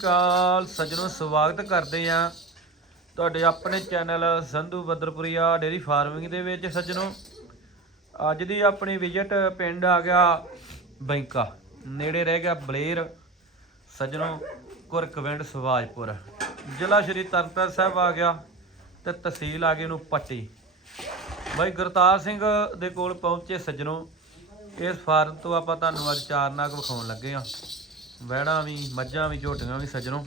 ਕਾਲ, ਸੱਜਣੋ, ਸਵਾਗਤ ਕਰਦੇ ਆ ਤੁਹਾਡੇ ਆਪਣੇ channel Sandhu Badarpuria dairy farming ਦੇ ਵਿੱਚ। ਸੱਜਣੋ, ਅੱਜ ਦੀ ਆਪਣੀ ਵਿਜ਼ਿਟ ਪਿੰਡ ਆ ਗਿਆ ਬੈਂਕਾ, ਨੇੜੇ ਰਹਿ ਗਿਆ ਬਲੇਰ। ਸੱਜਣੋ ਕੁਰਕਵਿੰਡ ਸਵਾਜਪੁਰ। ਜ਼ਿਲ੍ਹਾ ਸ਼੍ਰੀ ਤਰਨਤਾਰਨ ਸਾਹਿਬ ਆ ਗਿਆ ਤੇ ਤਹਿਸੀਲ ਆ ਗਈ ਨੂੰ ਪੱਟੀ। ਬਾਈ ਗੁਰਤਾਰ ਸਿੰਘ ਦੇ ਕੋਲ ਪਹੁੰਚੇ ਸੱਜਣੋ, ਇਸ ਫਾਰਮ ਤੋਂ ਆਪਾਂ ਤੁਹਾਨੂੰ ਅੱਜ ਚਾਰ ਨਾਗ ਵਿਖਾਉਣ ਲੱਗੇ ਆ ਵਹਿਣਾ ਵੀ, ਮੱਝਾਂ ਵੀ, ਝੋਟੀਆਂ ਵੀ ਸੱਜਣੋ।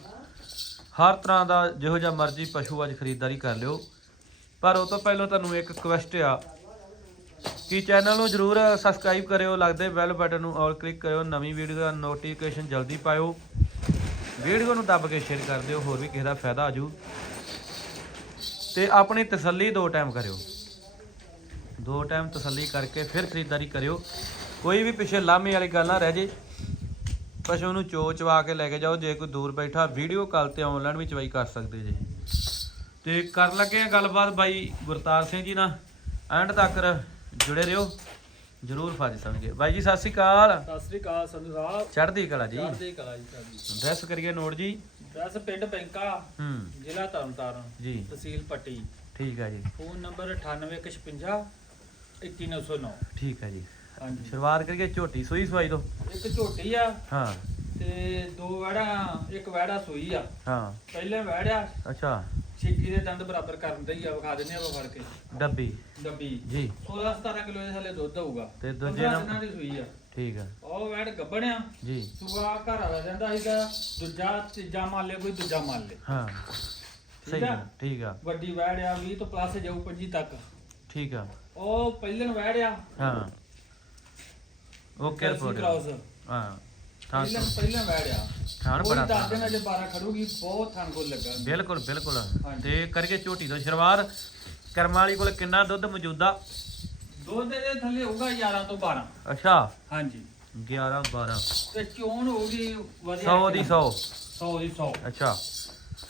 ਹਰ ਤਰ੍ਹਾਂ ਦਾ ਜਿਹੋ ਜਿਹਾ ਮਰਜ਼ੀ ਪਸ਼ੂ ਅੱਜ ਖਰੀਦਦਾਰੀ ਕਰ ਲਿਓ। ਪਰ ਉਹ ਤੋਂ ਪਹਿਲਾਂ ਤੁਹਾਨੂੰ ਇੱਕ ਰਿਕਵੈਸਟ ਆ ਕਿ ਚੈਨਲ ਨੂੰ ਜਰੂਰ ਸਬਸਕ੍ਰਾਈਬ ਕਰਿਓ, ਲੱਗਦੇ ਬੈਲ ਬਟਨ ਨੂੰ ਆਲ ਕਲਿੱਕ ਕਰਿਓ, ਨਵੀਂ ਵੀਡੀਓ ਦਾ ਨੋਟੀਫਿਕੇਸ਼ਨ ਜਲਦੀ ਪਾਇਓ। ਵੀਡੀਓ ਨੂੰ ਦੱਬ ਕੇ ਸ਼ੇਅਰ ਕਰ ਦਿਓ, ਹੋਰ ਵੀ ਕਿਸੇ ਦਾ ਫਾਇਦਾ ਆਜੂ। ਤੇ ਆਪਣੀ ਤਸੱਲੀ ਦੋ ਟਾਈਮ ਕਰਿਓ। ਦੋ ਟਾਈਮ ਤਸੱਲੀ ਕਰਕੇ ਫਿਰ ਖਰੀਦਦਾਰੀ ਕਰਿਓ। ਕੋਈ ਵੀ ਪਿੱਛੇ ਲਾਮੇ ਵਾਲੀ ਗੱਲ ਨਾ ਰਹਿ ਜੇ। ਪਸ਼ੂ ਨੂੰ ਚੋ ਚਵਾ ਕੇ ਲੈ ਕੇ ਜਾਓ ਜੇ ਕੋਈ ਦੂਰ ਬੈਠਾ ਵੀਡੀਓ ਕਾਲ ਤੇ ਆਨਲਾਈਨ ਵੀ ਚਵਾਈ ਕਰ ਸਕਦੇ ਜੇ। ਤੇ ਕਰਨ ਲੱਗੇ ਆ ਗੱਲਬਾਤ ਬਾਈ ਗੁਰਤਾਰ ਸਿੰਘ ਜੀ ਨਾਲ ਐਂਡ ਤੱਕ ਜੁੜੇ ਰਹੋ ਜਰੂਰ ਫਾਇਦੇ ਸਮਝੇ ਬਾਈ ਜੀ ਸਤਿ ਸ਼੍ਰੀ ਅਕਾਲ। ਸਤਿ ਸ੍ਰੀ ਅਕਾਲ ਸੰਧੂ ਸਾਹਿਬ। ਚੜ੍ਹਦੀ ਕਲਾ ਜੀ। ਚੜ੍ਹਦੀ ਕਲਾ ਜੀ ਸਾਡੀ ਡਰੈਸ ਕਰੀਏ ਨੋਟ ਜੀ। ਦਸ ਪਿੰਡ ਬੈਂਕਾ ਹੂੰ। ਜ਼ਿਲ੍ਹਾ ਤਰਨਤਾਰਨ ਜੀ। ਤਹਿਸੀਲ ਪੱਟੀ। ਠੀਕ ਹੈ ਜੀ। ਫੋਨ ਨੰਬਰ 9856 21909 ਠੀਕ ਹੈ ਜੀ। ਹਾਂਜੀ। ਸ਼ੁਰੂਆਤ ਕਰੀਏ ਝੋਟੀ ਸੂਈ ਸਵਾਈ ਤੋਂ? ਇੱਕ ਝੋਟੀ ਆ ਹਾਂ। ਤੇ ਦੋ ਵੜਾ ਇੱਕ ਵੜਾ ਸੂਈ ਆ। ਹਾਂ। ਪਹਿਲੇ ਵੜਿਆ ਅੱਛਾ। ਛਿੱਕੀ ਦੇ ਦੰਦ ਬਰਾਬਰ ਕਰਨ ਦੇ ਹੀ ਆ ਵਿਖਾ ਦਿੰਦੇ ਆ ਵਾ ਫੜ ਕੇ। ਡੱਬੀ। ਡੱਬੀ। ਜੀ। 16 17 ਕਿਲੋ ਦੇ ਥੱਲੇ ਦੁੱਧ ਹੋਊਗਾ। ਤੇ ਦੂਜੇ ਦਿਨਾਂ ਦੀ ਸੂਈ ਆ। ਠੀਕ ਹੈ ਉਹ ਵੜ ਗੱਬਣਿਆ ਜੀ। ਸੂਆ ਘਰ ਆ ਜਾਂਦਾ ਸੀਗਾ। ਦੂਜਾ ਤੀਜਾ ਮੰਨ ਲਿਆ ਕੋਈ ਦੂਜਾ ਮੰਨ ਲਿਆ। ਹਾਂ। ਸਹੀ ਆ? ਠੀਕ ਆ। ਵੱਡੀ ਵੈੜ ਆ 20 ਤੋਂ ਪਲੱਸ ਜਾਊ 25 ਤੱਕ। ਠੀਕ ਆ। ਉਹ ਪਹਿਲਨ ਵੈੜ ਆ। ਹਾਂ। ਓਕੇ ਰਿਪੋਰਟ ਕ੍ਰਾਸ ਹਾਂ ਥਾਂ ਪਹਿਲਨ ਪਹਿਲਨ ਵੈੜ ਆ ਥਾਣ ਉਹ ਬੜਾ ਦੱਸ ਦੇਣਾ ਜੇ 12 ਖੜੂਗੀ ਬਹੁਤ ਥਣ ਕੋਲ ਲੱਗਾ। ਬਿਲਕੁਲ ਬਿਲਕੁਲ। ਤੇ ਕਰਕੇ ਝੋਟੀ ਤੋਂ ਸ਼ੁਰੂਆਤ। ਕਰਮ ਵਾਲੀ ਕੋਲ ਕਿੰਨਾ ਦੁੱਧ ਮੌਜੂਦਾ? ਦੁੱਧ ਦੇ ਥੱਲੇ ਹੋਊਗਾ 11 ਤੋਂ 12 ਅੱਛਾ। ਹਾਂਜੀ। 11 12 ਤੇ ਚੋਣ ਹੋਊਗੀ ਵਧੀਆ 100 ਦੀ 100 100 ਦੀ 100 ਅੱਛਾ।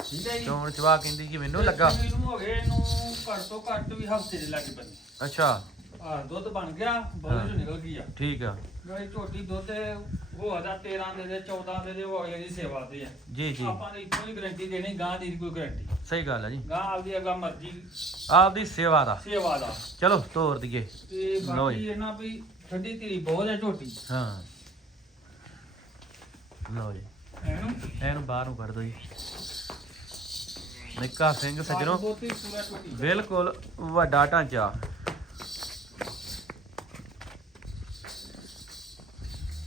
ਠੀਕ ਹੈ ਜੀ। ਚੋਣ ਚਵਾ ਕਹਿੰਦੀ ਕਿ ਮੈਨੂੰ ਲੱਗਾ? ਇਹਨੂੰ ਹੋ ਗਏ ਇਹਨੂੰ ਘੱਟ ਤੋਂ ਘੱਟ ਵੀ ਹਫ਼ਤੇ ਦੇ ਲੱਗ ਪੈਂਦੇ। ਅੱਛਾ। ਆ ਦੁੱਧ ਬਣ ਗਿਆ ਬਹੁਤ ਨਿਕਲ ਗਈ ਆ। ਠੀਕ ਆ। ਗਾਈ ਝੋਟੀ ਦੁੱਧ ਹੋ ਆਦਾ 13 ਦੇ ਦੇ 14 ਦੇ ਦੇ ਉਹ ਅਗਲੇ ਦੀ ਸੇਵਾ ਤੇ ਆ। ਜੀ ਜੀ। ਆਪਾਂ ਨੇ ਇੱਥੋਂ ਹੀ ਗਾਰੰਟੀ ਦੇਣੀ ਗਾਂ ਦੀ ਕੋਈ ਗਾਰੰਟੀ ਸਹੀ ਗੱਲ ਹੈ ਜੀ। ਗਾਂ ਆਪਦੀ ਅਗਾ ਮਰਜ਼ੀ। ਆਪਦੀ ਸੇਵਾ ਦਾ। ਸੇਵਾ ਦਾ। ਚਲੋ ਤੋਰ ਦਈਏ। ਤੇ ਬਾਕੀ ਜੀ। ਇਹਨਾਂ ਵੀ ਠੰਡੀ ਧੀਰੀ ਬਹੁਤ ਹੈ ਝੋਟੀ ਹਾਂ। ਲਓ ਜੀ। ਇਹਨੂੰ ਇਹਨੂੰ ਬਾਹਰ ਨੂੰ ਕੱਢ ਦਿਓ ਜੀ। ਨਿੱਕਾ ਸਿੰਘ ਸੱਜਣੋ। ਬਿਲਕੁਲ ਵੱਡਾ ਢਾਂਚਾ।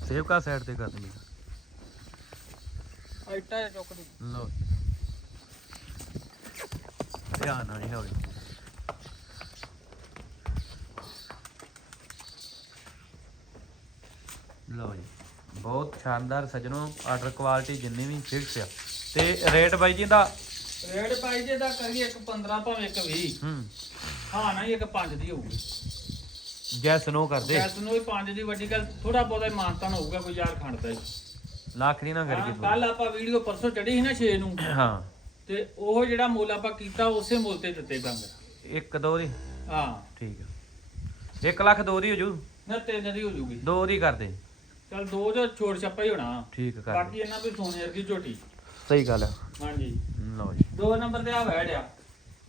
ਸੇਵਕਾ ਸਾਈਡ ਤੇ ਕਰ ਦਿੰਦੀ ਆਈਟਾ ਜਿਹਾ ਚੁੱਕ ਦੀ ਲਓ ਧਿਆਨ ਨਾਲ ਹੀ ਹੌਲੀ ਲਓ ਜੀ। ਬਹੁਤ ਸ਼ਾਨਦਾਰ ਸੱਜਣੋ ਆਰਡਰ ਕੁਆਲਿਟੀ ਜਿੰਨੀ ਵੀ ਫਿਕਸ ਆ। ਤੇ ਰੇਟ ਬਾਈ ਜੀ ਦਾ? ਰੇਟ ਪਾਈ ਜੇ ਦਾ ਕਰੀਏ ਇੱਕ 15 ਭਾਵੇਂ ਇੱਕ 20 ਹੂੰ। ਹਾਂ ਨਾ ਇੱਕ 5 ਦੀ ਹੋਊਗੀ। ਜੈਸ ਨੋ ਕਰਦੇ। ਗੈਸ ਨੂੰ ਵੀ 5 ਦੀ ਵੱਡੀ ਗੱਲ ਥੋੜਾ ਬਹੁਤਾ ਮਾਨਤਾਨ ਹੋਊਗਾ ਕੋਈ ਯਾਰ ਖੰਡਦਾ ਹੀ। ਲੱਖ ਨਹੀਂ ਨਾ ਕਰਕੇ ਕੱਲ ਆਪਾਂ ਵੀਡੀਓ ਪਰਸੋਂ ਚੜੀ ਸੀ ਨਾ 6 ਨੂੰ। ਹਾਂ। ਤੇ ਉਹ ਜਿਹੜਾ ਮੁੱਲ ਆਪਾਂ ਕੀਤਾ ਉਸੇ ਮੁੱਲ ਤੇ ਦਿੱਤੇ ਡੰਗਰ ਇੱਕ ਦੋ ਦੀ? ਹਾਂ। ਠੀਕ ਆ। 1 ਲੱਖ ਦੋ ਦੀ ਹੋ ਜੂ? ਨਾ ਤਿੰਨ ਦੀ ਹੋ ਜੂਗੀ। ਦੋ ਦੀ ਕਰਦੇ। ਚਲ ਦੋ ਜੋ ਛੋੜ ਛੱਪਾ ਹੀ ਹੋਣਾ। ਠੀਕ ਕਰ ਬਾਕੀ ਇਹਨਾਂ ਵੀ ਸੋਨੇ ਵਰਗੀ ਝੋਟੀ। ਸਹੀ ਗੱਲ ਆ। ਹਾਂਜੀ। ਲਓ ਜੀ। ਦੋ ਨੰਬਰ ਤੇ ਆ। ਵੈੜਿਆ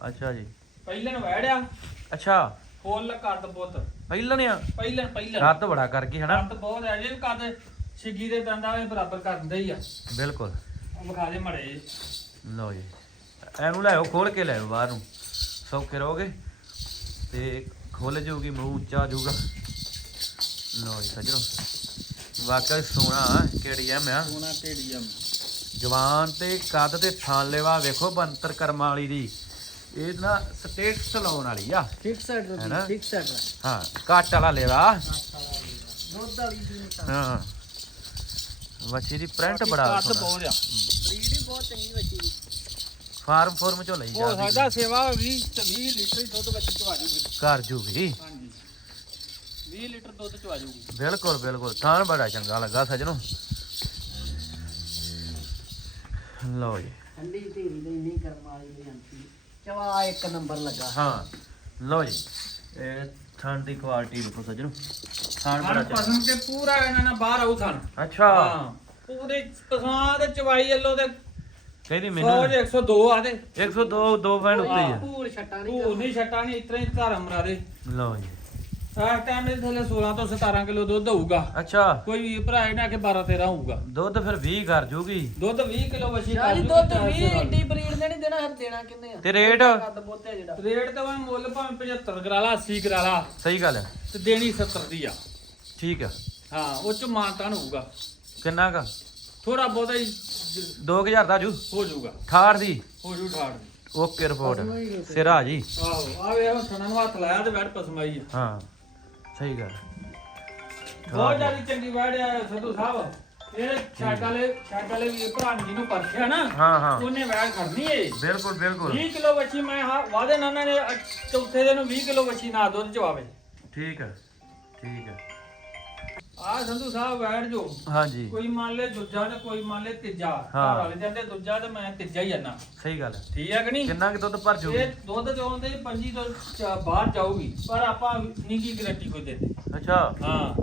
ਅੱਛਾ ਜੀ। ਪਹਿਲਨ ਵੈੜਿਆ ਅੱਛਾ। ਫੁੱਲ ਕੱਦ ਪੁੱਤ। ਪਹਿਲਾਂ ਨੇ ਪਹਿਲਨ ਪਹਿਲਨ ਰੱਤ ਬੜਾ ਕਰ ਗਈ ਹਨਾ। ਕੱਦ ਬਹੁਤ ਹੈ ਜੇ ਕੱਦ ਛਿੱਗੀ ਦੇ ਦੰਦਾਂ ਦੇ ਬਰਾਬਰ ਕਰ ਦਿੰਦੇ ਹੀ ਆ। ਬਿਲਕੁਲ। ਉਹ ਵਿਖਾ ਦੇ ਮੜੇ ਲਓ ਜੀ। ਇਹਨੂੰ ਲੈ ਆਓ ਖੋਲ ਕੇ ਲੈ ਆਓ ਬਾਹਰ ਨੂੰ। ਸੌਕੇ ਰਹੋਗੇ। ਤੇ ਖੁੱਲ ਜਾਊਗੀ ਮੂੰਹ ਉੱਚਾ ਆ ਜਾਊਗਾ ਲਓ ਜੀ ਸੱਜਣੋ। ਵਾਕਈ ਸੋਹਣਾ ਕਿਹੜੀ ਐ ਮੈਂ ਸੋਨਾ ਢੇੜੀਆ ਜਵਾਨ ਤੇ ਕੱਦ ਤੇ ਥਾਨ ਲੈਵਾ ਵੇਖੋ ਬੰਤਰ ਕਰਮਾਂ ਵਾਲੀ ਦੀ। ਇਹ ਨਾ ਸਟੇਟਸ ਲਾਉਣ ਵਾਲੀ ਆ। ਫਿਕਸਡ ਹੈਨਾ? ਫਿਕਸਡ ਹਾਂ ਕੱਟ ਵਾਲਾ ਲੈਵਾ। ਦੁੱਧ ਵਾਲੀ ਦੀ ਹਾਂ। ਵੱਛੀ ਦੀ ਪ੍ਰਿੰਟ ਬੜਾ ਕੱਦ ਸੋਹਣਾ। ਬਹੁਤ ਆ। ਬਰੀਡ ਬਹੁਤ ਚੰਗੀ ਬੱਚੀ ਫਾਰਮ ਫੋਰਮ ਚੋਂ ਲਈ ਹੋ ਜਾਂਦੀ ਸਕਦਾ ਸੇਵਾ 20 ਤੇ 20 ਲੀਟਰ ਹੀ ਦੁੱਧ ਬੱਚੀ ਚਵਾ ਜੂਗੀ। ਘਰ ਜੂਗੀ। ਹਾਂਜੀ। 20 ਲੀਟਰ ਦੁੱਧ ਚਵਾ ਜੂਗੀ। ਬਿਲਕੁਲ ਬਿਲਕੁਲ। ਥਾਨ ਬੜਾ ਚੰਗਾ ਲੱਗਾ ਸਜਣੋ। ਲਓ ਜੀ। ਠੰਡੀ ਧੀਰੀ ਦੇ ਨਹੀਂ ਕਰਮ ਵਾਲੀ ਦੀ ਚਵਾ ਇੱਕ ਨੰਬਰ ਲੱਗਾ। ਹਾਂ ਲਓ ਜੀ ਇਹ ਥਾਨ ਦੀ ਕੁਆਲਿਟੀ ਦੇਖੋ ਸਜਣੋ। ਥਾਨ ਬੜਾ ਖਾਣ ਚੰਗਾ। ਪਸੰਦ ਤੇ ਪੂਰਾ ਇਹਨਾਂ ਨਾਲ ਬਾਹਰ ਆਉ ਥਣ। ਅੱਛਾ। ਹਾਂ ਪੂਰੇ ਪਸੰਦ ਚਵਾਈ ਵੱਲੋਂ ਤੇ ਕਹਿੰਦੀ 100 ਮੈਨੂੰ ਜੇ 102 ਆ ਦੇ। 102 ਦੋ ਫੈਨ ਉੱਤੇ ਹੀ ਆ। ਪੂਰ ਛੱਟਾ ਨਹੀਂ ਉਹ ਨਹੀਂ ਛੱਟਾ ਨਹੀਂ ਇਤਰਾ ਹੀ ਧਰਮ ਰਾ ਦੇ। ਲਓ ਜੀ। ਇਸ ਟਾਈਮ ਦੇ ਥੱਲੇ 16 ਤੋਂ 17 ਕਿਲੋ ਦੁੱਧ ਹੋਊਗਾ। ਅੱਛਾ। ਕੋਈ ਵੀ ਭਰਾ ਇਹਨਾਂ ਕੇ 12 13 ਹੋਊਗਾ। ਦੁੱਧ ਫਿਰ 20 ਕਰ ਜੂਗੀ। ਦੁੱਧ 20 ਕਿਲੋ ਵਛੀ ਯਾਰੀ ਦੁੱਧ ਵੀ ਏਡੀ ਬਰੀਡ ਨੇ ਨਹੀਂ ਦੇਣਾ ਹਰ ਦੇਣਾ ਕਿੰਨੇ ਆ? ਤੇ ਰੇਟ? ਕੱਦ ਬੋਤੇ ਜਿਹੜਾ। ਰੇਟ ਤਾਂ ਮੈਂ ਮੁੱਲ ਭਾਵੇਂ 75 ਕਰਾ ਲਾ 80 ਕਰਾ ਲਾ ਸਹੀ ਗੱਲ ਹੈ। ਤੇ ਦੇਣੀ 70 ਦੀ ਆ। ਠੀਕ ਆ ਹਾਂ ਉਹ ਚ ਮਾਨਤਾਨ ਹੋਊਗਾ। ਕਿੰਨਾ ਕਾ? ਥੋੜਾ ਬਹੁਤਾ ਹੀ 2000 ਦਾ ਜੂ? ਹੋ ਜਾਊਗਾ। 68 ਦੀ? ਹੋ ਜੂ ਠਾੜ ਦੀ। Okay report. ਸਿਰਾ ਜੀ। ਆਹੋ ਆ ਵੇ ਉਹ ਸਣਾ ਨੂੰ ਹੱਥ ਲਾਇਆ ਤੇ ਬੈਠ ਪਸਮਾਈ ਆ। ਹਾਂ। ਸਹੀ ਗੱਲ ਬਹੁਤ ਜ਼ਿਆਦਾ ਚੰਗੀ ਆ ਸਤੂ ਸਾਹਿਬ। ਇਹ ਛੱਡ ਵਾਲੇ ਛੱਡ ਵਾਲੇ ਵੀ ਭਰਾ ਜੀ ਨੂੰ ਪਰਖਿਆ ਨਾ ਹਾਂ ਹਾਂ। ਉਹਨੇ ਵੈਟ ਕਰਨੀ ਏ। ਬਿਲਕੁਲ ਬਿਲਕੁਲ। 20 ਕਿਲੋ ਵੱਛੀ ਮੈਂ ਹਾਂ ਵਾਦੇ ਨਾਨਾ ਨੇ ਚੌਥੇ ਦਿਨ ਨੂੰ 20 ਕਿਲੋ ਵੱਛੀ ਨਾ ਦੁੱਧ ਚਵਾਵੇ ਠੀਕ ਹੈ ਠੀਕ ਹੈ। ਆ ਸੰਧੂ ਸਾਹਿਬ ਬੈਠ ਜੋ ਹਾਂਜੀ। ਕੋਈ ਮੰਨ ਲੈ ਦੂਜਾ ਤੇ ਕੋਈ ਮੰਨ ਲੈ ਤੀਜਾ। ਹਾਂ। ਘਰ ਵਾਲੇ ਜਾਂਦੇ ਦੂਜਾ ਤੇ ਮੈਂ ਤੀਜਾ ਹੀ ਆਣਾ ਸਹੀ ਗੱਲ ਹੈ। ਠੀਕ ਹੈ ਕਿ ਨਹੀਂ? ਕਿੰਨਾ ਕਿ ਦੁੱਧ ਭਰ ਜੂਗੀ ਇਹ ਦੁੱਧ ਚੋਣ ਦੇ 25 ਤੋਂ ਚ- ਬਾਹਰ ਜਾਊਗੀ ਪਰ ਆਪਾਂ ਨਹੀਂ ਕੀ ਗਰੰਟੀ ਕੋਈ ਦਿੰਦੇ ਅੱਛਾ। ਹਾਂ।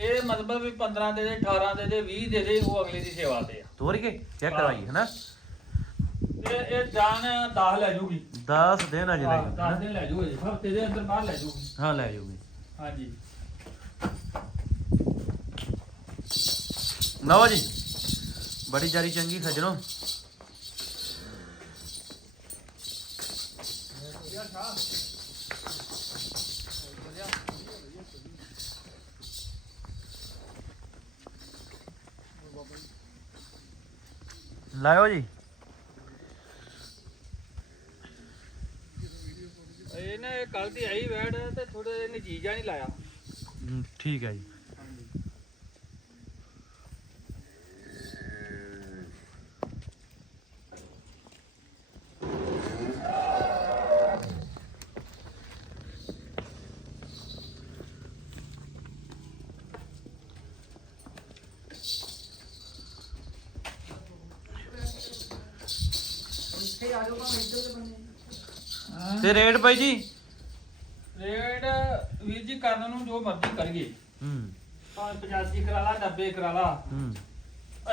ਇਹ ਮਤਲਬ ਵੀ 15 ਦੇ ਦੇ 18 ਦੇ ਦੇ 20 ਦੇ ਦੇ ਉਹ ਅਗਲੇ ਦੀ ਸੇਵਾ ਤੇ ਆ। ਤੋਰ ਕੇ ਚੈੱਕ ਕਰਵਾਈ ਹੈ। ਨਾ ਇਹ ਇਹ ਜਾਨ 10 ਲੈ ਜੂਗੀ। 10 ਦਿਨ ਅਜੇ ਹਾਂ, ਲੱਗੇ 10 ਦਿਨ ਲੈ ਜੂਗੀ ਹਫ਼ਤੇ ਦੇ ਅੰਦਰ ਬਾਹਰ ਲੈ ਜੂਗੀ। ਹਾਂ ਲੈ ਜੂਗੀ। ਹਾਂਜੀ। ਲਓ ਜੀ। ਬੜੀ ਜਾਰੀ ਚੰਗੀ ਖਜਣੋ। ਲਾਇਓ ਜੀ। ਇਹ ਨਾ ਇਹ ਕੱਲ ਦੀ ਆਈ ਵੈੜ ਤੇ ਥੋੜੇ ਨੇ ਜੀਜਾ ਨਹੀਂ ਲਾਇਆ। ਠੀਕ ਹੈ ਜੀ। ਇੱਥੇ ਆ ਜਾਓ ਭਾਵੇਂ ਇੱਧਰ ਦੇ ਬੰਨੇ ਤੇ ਰੇਟ ਭਾਈ ਜੀ? ਰੇਟ ਵੀਰ ਜੀ ਕਰਨ ਨੂੰ ਜੋ ਮਰਜ਼ੀ ਕਰੀਏ। ਹੂੰ। ਭਾਵੇਂ 85 ਕਰਾ ਲਾ 90 ਕਰਾ ਲਾ ਹੂੰ।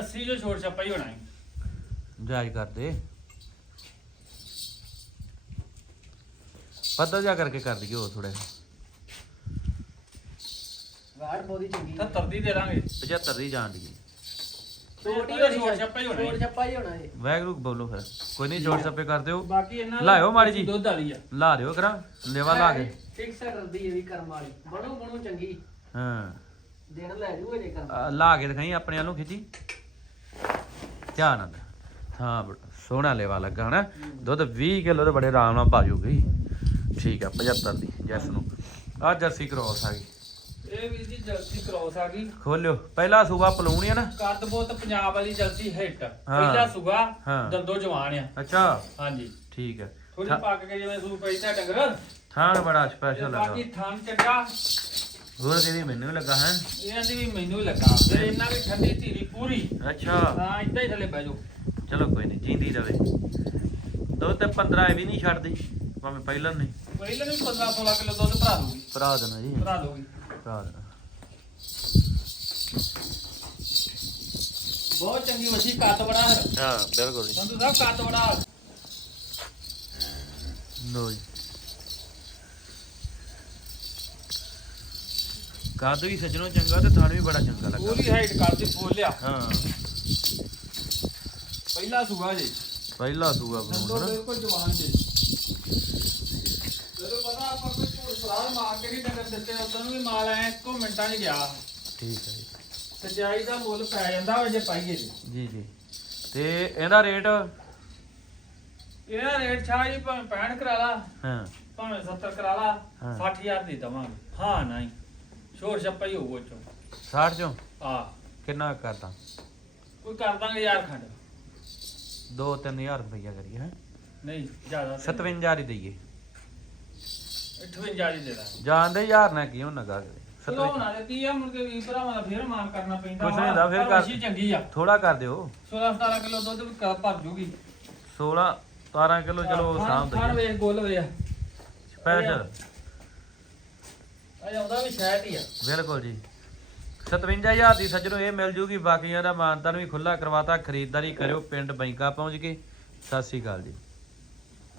80 ਜੋ ਛੋਟ ਛੱਪਾ ਹੀ ਹੋਣਾ ਹੈ। ਜਾਇਜ਼ ਕਰ ਦੇ ਪਤਾ ਜਾ ਕਰਕੇ ਕਰ ਦਈਏ ਥੋੜਾ ਵਾੜ ਬੋਦੀ ਚੰਗੀ 70 ਦੀ ਦੇ ਦਾਂਗੇ 75 ਦੀ ਜਾਣ ਦੀ। ਛੋਟੀ ਹੋ ਛੋਟ ਛੱਪਾ ਹੀ ਹੋਣਾ ਛੋਟ ਹੈ। ਛੱਪਾ ਹੀ ਹੋਣਾ ਇਹ। ਵੈਗਰੂ ਬੋਲੋ ਫਿਰ। ਕੋਈ ਨਹੀਂ ਛੋਟ ਛੱਪੇ ਕਰ ਦਿਓ। ਬਾਕੀ ਇਹਨਾਂ ਦਾ ਲਾਇਓ ਮਾੜੀ ਜੀ। ਦੁੱਧ ਵਾਲੀ ਆ। ਲਾ ਦਿਓ ਕਰਾਂ। ਲੇਵਾ ਲਾ ਕੇ। ਫਿਕਸ ਕਰਦੀ ਇਹ ਵੀ ਕਰਮ ਵਾਲੀ। ਬਣੂ ਬਣੂ ਚੰਗੀ। ਹਾਂ। ਦਿਨ ਲੈ ਕਰਮ ਕੇ ਦਿਖਾਈ ਆਪਣੇ ਵੱਲੋਂ ਖਿੱਚੀ। ਧਿਆਨ ਨਾਲ। ਹਾਂ ਬੜਾ ਸੋਹਣਾ ਲੇਵਾ ਲੱਗਾ ਹਨਾ। ਦੁੱਧ 20 ਕਿਲੋ ਤੇ ਬੜੇ ਆਰਾਮ ਨਾਲ ਪਾ ਜੂਗੀ ਠੀਕ ਆ 75 ਦੀ ਜੈਸ ਨੂੰ। ਆ ਜਰਸੀ ਕ੍ਰੋਸ ਆ ਗਈ। ਇਹ ਵੀਰ ਜੀ ਜਲਸੀ ਕ੍ਰੋਸ ਆ ਗਈ। ਖੋਲਿਓ। ਪਹਿਲਾ ਸੂਬਾ ਪਲੂਣੀ ਆ ਨਾ। ਕੱਦ ਬਹੁਤ ਪੰਜਾਬ ਵਾਲੀ ਜਲਸੀ ਹਿੱਟ। ਪਹਿਲਾ ਸੁਗਾ ਹਾਂ। ਦੰਦੋ ਜਵਾਨ ਆ। ਅੱਛਾ। ਹਾਂਜੀ। ਠੀਕ ਹੈ। ਥੋੜੀ ਥਾ- ਪੱਕ ਕੇ ਜਿਵੇਂ ਸੂ ਪਈ ਤਾਂ ਡੰਗਰ। ਥਾਣ ਬੜਾ ਤੇ ਸਪੈਸ਼ਲ ਲੱਗਾ ਬਾਕੀ ਥਣ ਚੱਡਾ ਹੋਰ ਕਿਹਦੀ ਮੈਨੂੰ ਵੀ ਲੱਗਾ ਹੈ। ਇਹਨਾਂ ਦੀ ਵੀ ਮੈਨੂੰ ਹੀ ਲੱਗਾ। ਤੇ ਇਹਨਾਂ ਵੀ ਠੰਡੀ ਧੀਰੀ ਪੂਰੀ। ਅੱਛਾ। ਹਾਂ ਇੱਦਾਂ ਹੀ ਥੱਲੇ ਬਹਿ ਜਾਓ। ਚਲੋ ਕੋਈ ਨਹੀਂ ਜਿੰਦੀ ਰਵੇ। ਦੋ ਤੇ 15 ਇਹ ਵੀ ਨਹੀਂ ਛੱਡਦੀ। ਭਾਵੇਂ ਪਹਿਲਾਂ ਨਹੀਂ। ਪਹਿਲਾਂ ਵੀ 15 16 ਕਿਲੋ ਦੁੱਧ ਭਰਾ ਦੂਗੀ ਭਰਾ ਦੇਣਾ ਜੀ। ਭਰਾ ਦੂਗੀ ਦੇਣਾ ਬਹੁਤ ਚੰਗੀ ਵਸੀ ਕੱਦ ਬੜਾ। ਹੈ ਹਾਂ ਬਿਲਕੁਲ ਜੀ। ਸੰਧੂ ਸਾਹਿਬ ਕੱਦ ਬੜਾ। ਲੋ ਜੀ। ਕਾਦ ਵੀ ਸੱਜਣੋਂ ਚੰਗਾ ਤੇ ਥਾਣ ਵੀ ਬੜਾ ਚੰਗਾ ਲੱਗਾ। ਪੂਰੀ ਹਾਈਟ ਕਰਦੀ ਫੋਲਿਆ ਹਾਂ। ਪਹਿਲਾ ਸੁਗਾ ਜੀ। ਪਹਿਲਾ ਸੂਆ ਸੰਧੂ ਬਣਾਉਣਾ ਬਿਲਕੁਲ ਜਵਾਨ ਜੀ। ਜਦੋਂ ਪਤਾ ਆਪਾਂ ਕੋਈ ਸਲਾਹ ਮਾਰ ਕੇ ਨਹੀਂ ਡੰਗਰ ਦਿੱਤੇ ਉਦੋਂ ਵੀ ਮਾਲ ਐ ਇੱਕੋ ਮਿੰਟਾਂ 'ਚ ਗਿਆ। ਠੀਕ ਹੈ ਜੀ। ਸਜਾਈ ਦਾ ਮੁੱਲ ਪੈ ਜਾਂਦਾ ਵਾ ਜੇ ਪਾਈਏ ਜੀ। ਜੀ ਜੀ। ਤੇ ਇਹਦਾ ਰੇਟ? ਇਹਦਾ ਰੇਟ ਛਾ ਜੀ ਭਾਵੇਂ 65 ਕਰਾ ਲਾ ਹਾਂ। ਭਾਵੇਂ 70 ਕਰਾ ਲਾ ਹਾਂ। 60000 ਦੀ ਦਵਾਂਗੇ। ਹਾਂ ਨਹੀਂ। ਸ਼ੋਰ ਛੱਪਾ ਹੀ ਹੋਊ ਉਹ ਚੋਂ 60 ਚੋਂ? ਆ ਕਿੰਨਾ ਕਰਦਾ ਕੋਈ ਕਰ ਦਾਂਗੇ ਯਾਰ ਖੰਡ। 2-3000 ਰੁਪਈਆ ਕਰੀਏ ਹੈ? ਨਹੀਂ ਜ਼ਿਆਦਾ 57000 ਹੀ ਦਈਏ। 58 ਦੀ ਦੇ ਦਾਂਗੇ ਜਾਣਦੇ ਯਾਰ ਨਾ ਕੀ ਉਹਨਾਂ ਗਾ ਚਲੋ ਬਣਾ ਦਿੱਤੀ ਆ ਮੁੜ ਕੇ ਵੀ ਭਰਾਵਾਂ ਦਾ ਫੇਰ ਮਾਨ ਕਰਨਾ ਪੈਂਦਾ। ਕੁਛ ਨੀ ਹੁੰਦਾ, ਫਿਰ ਪਰ ਕਰ- ਵੱਛੀ ਚੰਗੀ ਆ। ਥੋੜਾ ਕਰ ਦਿਓ। 16 17 ਕਿਲੋ ਦੁੱਧ ਕਰ- ਭਰ ਜੂਗੀ। 16 17 ਕਿਲੋ ਚਲੋ ਸਾਂਭ ਖਾਣ ਦਈਏ ਵੇਖ ਗੋਲ ਵੇ ਸਪੈਸ਼ਲ ਅਜੇ ਆਉਂਦਾ ਵੀ ਸ਼ਾਇਦ ਹੀ ਆ। ਬਿਲਕੁਲ ਜੀ। 57000 ਦੀ ਸੱਜਣੋ ਇਹ ਮਿਲ ਜੂਗੀ ਬਾਕੀਆਂ ਦਾ ਮਾਨਤਾਨ ਵੀ ਖੁੱਲਾ ਕਰਵਾਤਾ। ਖਰੀਦਦਾਰੀ ਕਰਿਓ ਪਿੰਡ ਬੈਂਕਾ ਪਹੁੰਚ ਕੇ ਸਤਿ ਸ੍ਰੀ ਅਕਾਲ ਜੀ।